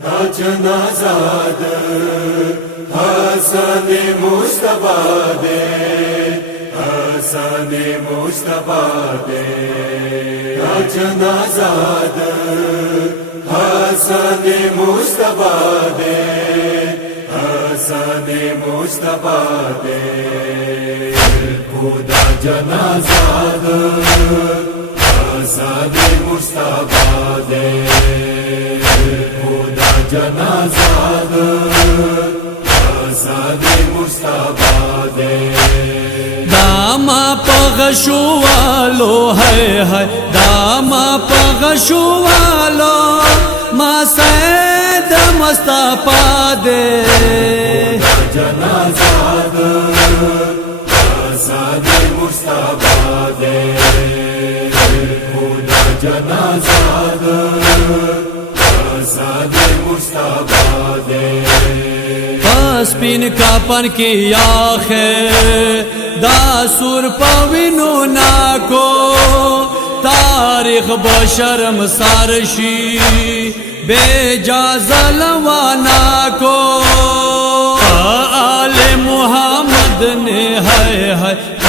जनाजा हसन मुस्तफा दे, हसन मुस्तफा दे। जनाजा हसन मुस्तफा दे, हसन मुस्तफा दे। खुदा जनाजा हसन मुस्तफा दे, खुदा जनाजा हसन मुस्तफा दे। दामा पगशु वालो है दामा पगशु वालो माँ सैद मुस्तफा दे। जनाजा हसन मुस्तफा दे, खुदा जनाजा हसन मुस्तफा दे। पस्पिन कापन की आखे दासुर पविनो नाको तारीख बशरम सारशी बेजाजलवाना को। आले मुहम्मद ने है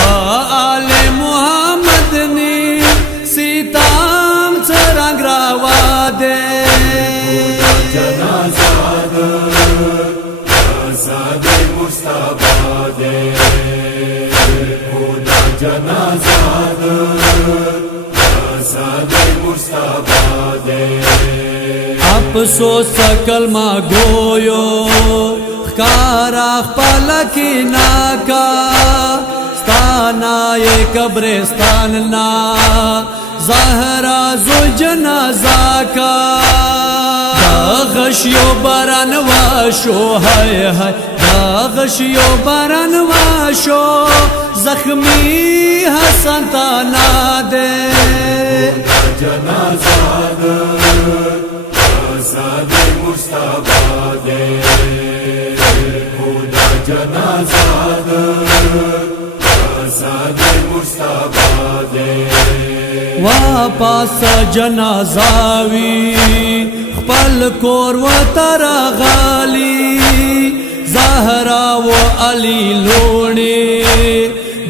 आले मुहम्मद ने सीताम चरंगरावा दे। जनाजा हसन मुस्तफा दे, खुदा जनाजा हसन मुस्तफा दे। अफसोस सकल मा गोयो कारा पलकी नाका स्ताना ये कब्रिस्तान ना ज़हरा ज़ुजनाज़ा का। गशियो बरन वाशो है गशियो बरन वाशो जख्मी हसन तना दे। जनाजा हसन मुस्तफा दे, खुदा जनाजा हसन मुस्तफा दे। वापस जनाजावी पल कोर व तरा गाली ज़हरा व अली लोणे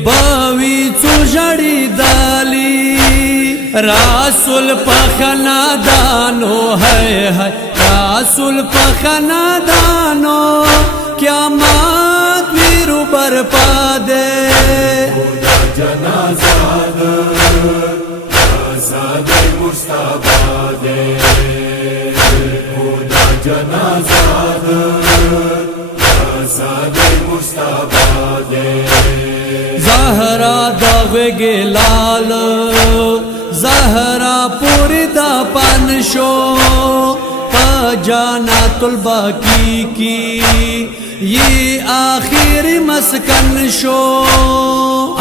बावी चुजड़ी दाली। रासुल पखना दानो है रासुल पखना दानो क्या मात वीरु बरपा दे। जनाजा हसन मुस्तफा दे, खुदा जनाजा हसन मुस्तफा दे। ज़हरा दागे लाल ज़हरा पूरी दा पनशो जाना तुलबा की ये आखिरी मस्कन शो।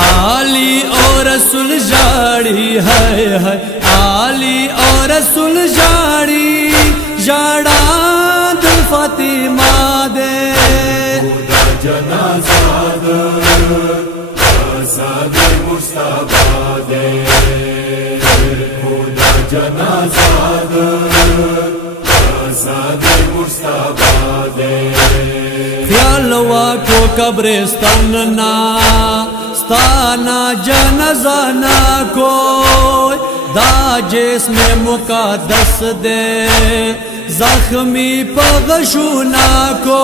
आली और रसूल जाड़ी है आली और रसूल जाड़ी जाड़ा दिल फातिमा दे। खुदा जनाजा हसन मुस्तफा दे, खुदा जनाजा हसन मुस्तफा दे। ख्यालवा को कब्रिस्तान ना स्ताना जनाजा ना को दाजिस में मुकादस दे जख्मी पगशु ना को।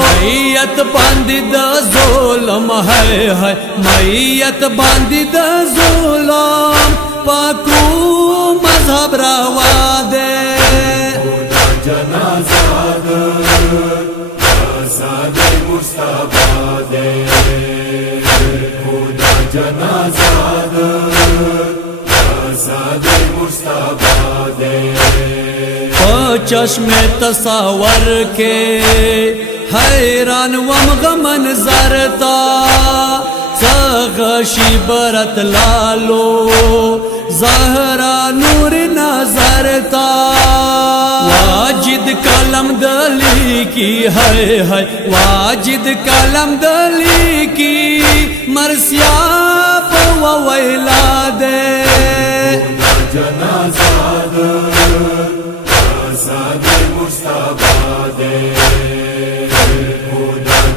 मैयत बांधिद ज़ुल्म है मैयत बांधिद ज़ुल्म पाकू मजहब रवा दे। जनाजा हसन मुस्तफा दे, खुदा जनाजा हसन मुस्तफा दे। चश्मे तसावर के हैरान वम गमन जरता सगशी बरत लालो ज़हरा नूर नजरता। वाजिद कलम दली की है वाजिद कलम दली की मरसिया पवैला दे। जनाजा हसन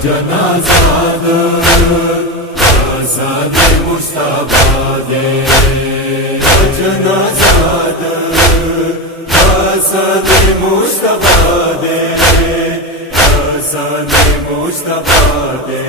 जनाजाद असद मुस्तफादे जनाजाद असद मुस्तफादे असद मुस्तफादे